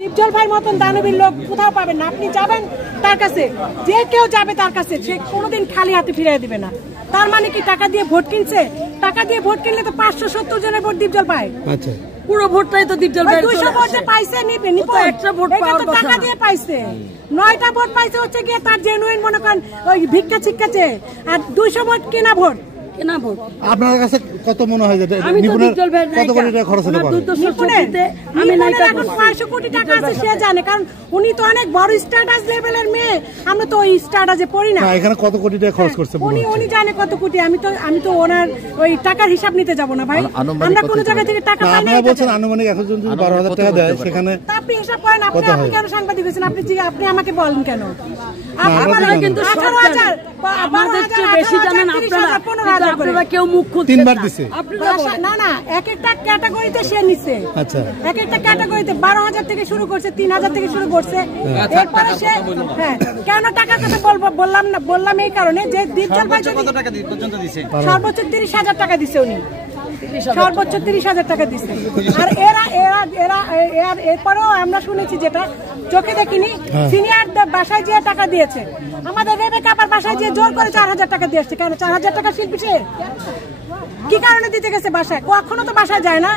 দীপজল ভাই মতন দানবীর লোক কোথাও পাবেন না। আপনি যাবেন তার কাছে, যে কেউ যাবে তার কাছে, সে কোনোদিন খালি হাতে ফিরিয়ে দিবে না। তার মানে কি টাকা দিয়ে ভোট কিনছে? টাকা দিয়ে ভোট কিনলে তো 570 জনের ভোট দীপজল পায়। আচ্ছা, পুরো ভোটটাই তো দীপজল ভাই 200 ভোট পাইছে, নিবে একটা ভোট পাওয়ার কথা, টাকা দিয়ে পাইছে। 9টা ভোট পাইছে হচ্ছে গিয়ে তার জেনুইন, মনে করেন ওই ভিক্ষা ছিক্ষাছে, আর 200 ভোট কেনা ভোট। আপনার কাছে কত মনে হয় যে নিপুণের কত কোটি টাকা খরচ হতে পারে? আমি এখন 500 কোটি টাকা আছে সে জানে, কারণ উনি তো অনেক বড় স্ট্যাটাস লেভেলের মেয়ে, আমরা তো ওই স্ট্যাটাসে পড়ি না। এখানে কত কোটি টাকা খরচ করছে উনি জানে কত কোটি। আমি তো ওনার ওই টাকার হিসাব নিতে যাব না ভাই, আমরা কোন জায়গা থেকে টাকা পাই না। আপনারা বলছেন আনুমানিক এখন যদি 12,000 টাকা দেয়, সেখানে আপনি হিসাব করেন। আপনি কেন সাংবাদিক হয়েছেন? আপনি আমাকে বলেন কেন? আপনারা কিন্তু 18,000 আমাদের চেয়ে বেশি জানেন আপনারা, আপনারা কেউ মুখ খুলছেন 3 বার দিছে। না না, এক একটা ক্যাটাগরিতে সে নিছে। আচ্ছা, এক একটা ক্যাটাগরিতে 12,000 থেকে শুরু করছে, 3,000 থেকে শুরু করছে। এরপরে সে কেন টাকার কথা বললাম এই কারণে যে দীপজল ভাই কত টাকা পর্যন্ত দিছে? সর্বোচ্চ 30,000 টাকা দিছে উনি, সর্বোচ্চ 30,000 টাকা দিছে। আর এরপরেও আমরা শুনেছি, যেটা চোখে দেখিনি, সিনিয়র বাসায় যে টাকা দিয়েছে, আমাদের রেবেকা আপার বাসায় যে জোর করে 4,000 টাকা দিয়ে আসছে। কেন 4,000 টাকা শিল্পী সে কি কারণে দিতে গেছে বাসায়? কখনো তো বাসায় যায় না,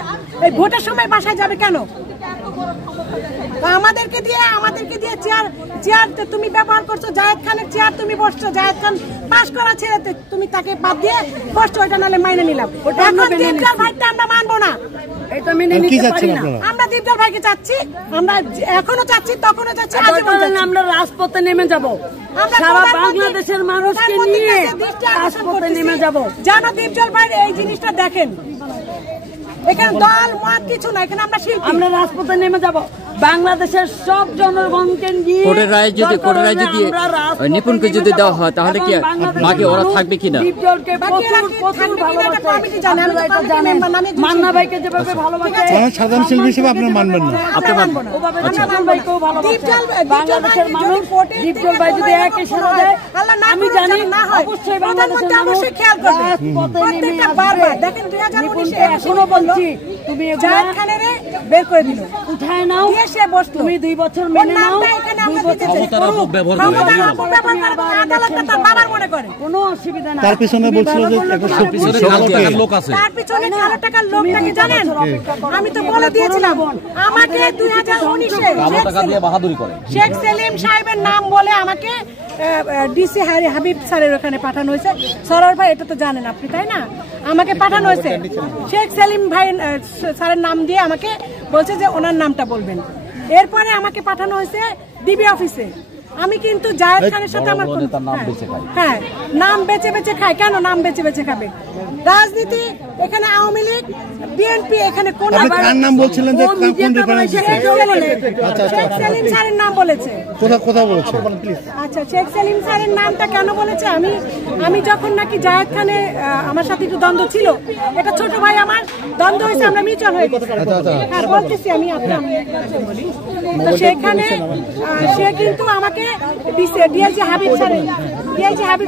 এই ভোটের সময় বাসায় যাবে কেন? আমাদেরকে দিয়ে চেয়ার তুমি ব্যবহার করছো, জায়েদ খানের চেয়ার তুমি বসছো, জায়েদ খান পাস করা ছেড়েতে তুমি তাকে বাদ দিয়ে বসছো, ওটা নালে মাইনে নিলাম। দীপজল ভাইটা আমরা মানবো না, এটা মেনে নিতে পারি না। আমরা দীপজল ভাইকে চাচ্ছি, আমরা এখনো চাচ্ছি, তখনও চাচ্ছি, আমরা রাজপথে নেমে যাব। সারা বাংলাদেশের মানুষকে নিয়ে রাজপথে নেমে যাব। জানো দীপজল ভাই এই জিনিসটা দেখেন, এখানে দল মত কিছু না, এখানে আমরা শিল্পী, আমরা রাজপথে নেমে যাব। বাংলাদেশের সব জনগণকে নিয়ে কোর্টের রায় যদি নিপুণকে যদি দেওয়া হয়, তাহলে কি বাকি ওরা থাকবে কিনা? দীপজলকে প্রচুর মান্না ভাইকে যেভাবে ভালোবাসে, সাধারণ শিল্পী হিসেবে আপনি মানবেন না? আপনি মানবেন বাংলাদেশের মানুষ দীপজল ভাই যদি একই সাথে দেয়, আমি জানি অবশ্যই বাংলাদেশের মানুষ খেয়াল করবে। প্রত্যেকটা বারবার দেখেন 2019 এখনো বলছি, তুমি জায়েদ খানের বের করে দিল, উঠায় নাও, সে বস, তুমি 2 বছর মেনে নাও। কোনো অসুবিধা নাই। তার পিছনে বলছিল যে লোক আছে, তার পিছনে কালো টাকার লোকটাকে জানেন? আমি তো বলে দিয়েছিলাম, আমাকে 2019-এ শেখ সেলিম সাহেবের নাম বলে আমাকে ডিসি হাবিব স্যারের ওখানে পাঠানো হয়েছে। সরোয়ার ভাই এটা তো জানেন আপনি, তাই না? আমাকে পাঠানো হয়েছে শেখ সেলিম ভাই স্যারের নাম দিয়ে, আমাকে বলছে যে ওনার নামটা বলবেন। এরপরে আমাকে পাঠানো হয়েছে ডিবি অফিসে। আমি কিন্তু জায়েদ খানের সাথে আমার নাম বেচে বেচে খায়। কেন নাম বেচে বেচে খাবে? রাজনীতি এখানে আওয়ামী লীগ, বিএনপি, এখানে কোন নাম বলছিলেন যে শেখ সেলিম স্যারের নাম বলেছে। কোথা বলেছে? আচ্ছা, শেখ সেলিম স্যারের নামটা কেন বলেছে? আমি যখন নাকি জায়েদ খানে আমার সাথে একটু দ্বন্দ্ব ছিল, এটা ছোট ভাই আমার দ্বন্দ্ব হয়েছে, আমরা মিউচুয়াল হয়ে গেছি। হ্যাঁ বলতেছি আমি, বলি তো সেখানে সে কিন্তু আমাকে ডিআইজি হাবিব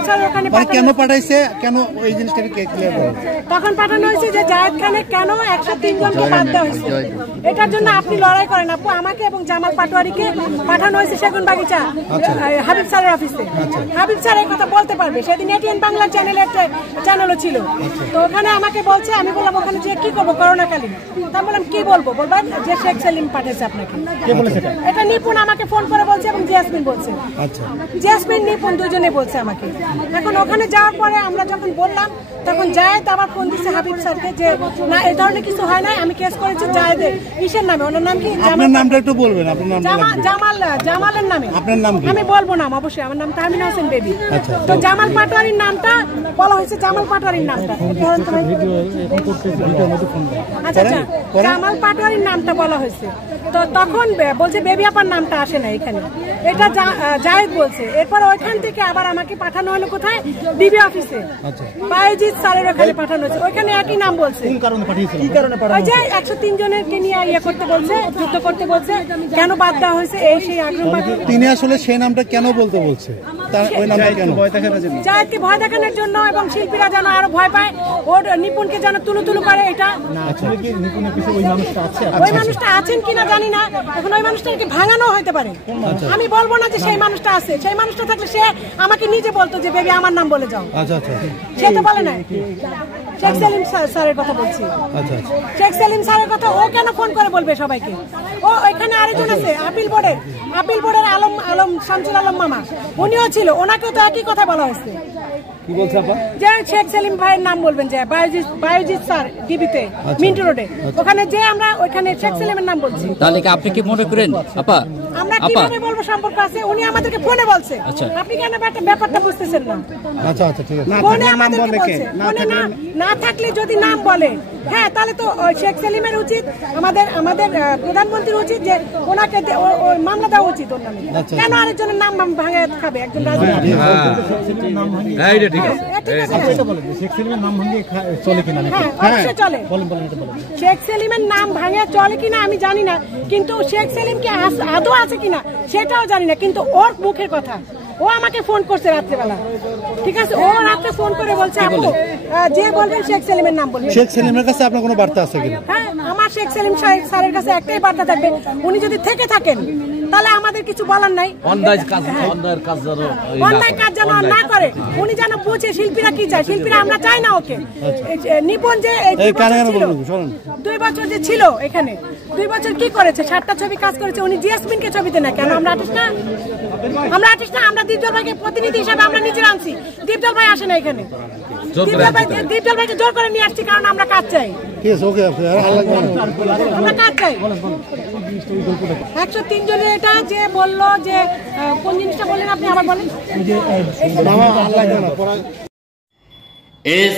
স্যারের ওখানে কেন পাঠাইছে, কেন ওই জিনিসটাকে ক্লিয়ার করো। তখন পাঠানো হয়েছে যে জায়েদ খানে কেন 103 জনকে বাদ দেওয়া হয়েছে, এটার জন্য আপনি লড়াই করেন আপু। আমাকে এবং জামাল পাটোয়ারিকে পাঠানো হয়েছে সেগুনবাগিচা হাবিব স্যারের অফিসে। হাবিব স্যার এই কথা বলতে পারবে, সেদিন এটিএন বাংলা চ্যানেলও ছিল। তো ওখানে আমাকে বলছে, আমি বললাম ওখানে যে কি করবো করোনাকালীন, তা বললাম কি বলবো, বলবেন যে শেখ সেলিম পাঠিয়েছে আপনাকে। এটা নিপুণ আমাকে ফোন করে বলছে এবং জেসমিন বলছে, জেসমিন নিপুণ দুজনে বলছে আমাকে। এখন ওখানে যাওয়ার পরে আমরা যখন বললাম, তখন জায়েদ আবার ফোন দিচ্ছে হাবিব স্যারকে যে না এই ধরনের কিছু হয় নাই, আমি কেস করেছি জায়েদের কিসের নামে, ওনার নাম কি, আপনার নামটা একটু বলবেন, আপনার নাম জামালের নামে। আপনার নাম কি? আমি বলবো নাম, অবশ্যই আমার নাম তাহমিনা হোসেন বেবি। তো জামাল পাটোয়ারির নামটা বলা হয়েছে, জামাল পাটোয়ারির নামটা, আচ্ছা জামাল পাটোয়ারির নামটা বলা হয়েছে। তো তখন বলছে বেবি আপার নামটা আসে না এখানে, এটা জায়েদ বলছে। এরপর ওইখান থেকে আবার আমাকে পাঠানো হলো কোথায়, ডিবি অফিসে, বায়েজিৎ স্যারের ওখানে পাঠানো হয়েছে। ওইখানে একই নাম বলছে। কোন কারণে পাঠিয়েছিল, কি কারণে ওই যে 103 জনেরকে নিয়ে ইয়ে করতে বলছে, যুদ্ধ করতে বলছে, কেন বাদ দেওয়া হয়েছে এই সেই আগ্রহ। তিনি আসলে সেই নামটা কেন বলতে বলছে, তার ওই নামটা কেন? জায়েদকে ভয় দেখানোর জন্য এবং শিল্পীরা যেন আরো ভয় পায়, ওর নিপুণকে যেন তুলু করে এটা। আসলে কি নিপুণের পিছনে ওই মানুষটা আছে? ওই মানুষটা আছেন কিনা জানি না, এখন ওই মানুষটাকে ভাঙানো হতে পারে। আমি বলবো না যে সেই মানুষটা আছে, সেই মানুষটা থাকলে সে আমাকে নিজে বলতো যে বেবি আমার নাম বলে যাও। আচ্ছা আচ্ছা, সে তো বলে না। শেখ সেলিম স্যারের কথা বলছি। আচ্ছা, শেখ সেলিম স্যারের কথা ও কেন ফোন করে বলবে সবাইকে? ও এখানে আরেকজন আছে আপিল বোর্ডের আলম শামসুল আলম মামা, উনিও ছিল, ওনাকেও তো একই কথা বলা হয়েছে। কি বলছে আপা? যে শেখ সেলিম ভাইয়ের নাম বলবেন, যে বায়োজিৎ স্যার ডিবিতে মিন্টু রোডে, ওখানে যে আমরা ওইখানে শেখ সেলিমের নাম বলছি। তাহলে কি আপনি কি মনে করেন আপা, আমরা কিভাবে বলবো সম্পর্ক আছে? উনি আমাদেরকে ফোনে বলছে, আপনি কেন ব্যাপারটা বুঝতেছেন না? আচ্ছা আচ্ছা, ঠিক আছে। ফোনে আমাদেরকে বলছে, ফোনে না থাকলে যদি নাম বলে, হ্যাঁ তাহলে তো শেখ সেলিমের উচিত, আমাদের প্রধানমন্ত্রীর উচিত যে ওনাকে মামলা দেওয়া উচিত ওর নামে। কেন আরেকজনের নাম ভাঙে খাবে একজন রাজনীতি? শেখ সেলিমের নাম ভাঙে চলে কিনা আমি জানি না, কিন্তু শেখ সেলিম কি আদৌ আছে কিনা সেটাও জানি না, কিন্তু ওর মুখের কথা। ও আমাকে ফোন করছে রাত্রেবেলা, ঠিক আছে, ও রাত্রে ফোন করে বলছে আপু যে বলবেন শেখ সেলিমের নাম বলবেন। শেখ সেলিমের কাছে আপনার কোনো বার্তা আছে কিনা? হ্যাঁ, আমার শেখ সেলিম স্যারের কাছে একটাই বার্তা থাকবে, উনি যদি থেকে থাকেন তাহলে আমাদের কিছু বলার নাই। অন্যায় কাজ যেন না করে, উনি যেন বুঝে শিল্পীরা কি চায়। শিল্পীরা আমরা চাই না ওকে। নিপুণ যে 2 বছর যে ছিল এখানে, 2 বছর কি করেছে? 7টা ছবি কাজ করেছে। উনি জিয়াসমিনকে ছবিতে না কেন? আমরা আর্টিস্ট না? আমরা দীপজল ভাইকে প্রতিনিধি হিসাবে আমরা নিজেরা আনছি। দীপজল ভাই আসে না এখানে। দীপজল ভাইকে জোর করে নিয়ে আসছি কারণ আমরা কাজ চাই। ঠিক আছে, ওকে, আমরা কাজ চাই। 103 জনের এটা যে বললো, যে কোন জিনিসটা বললেন আপনি আবার বলেন। S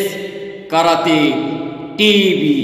karate TV.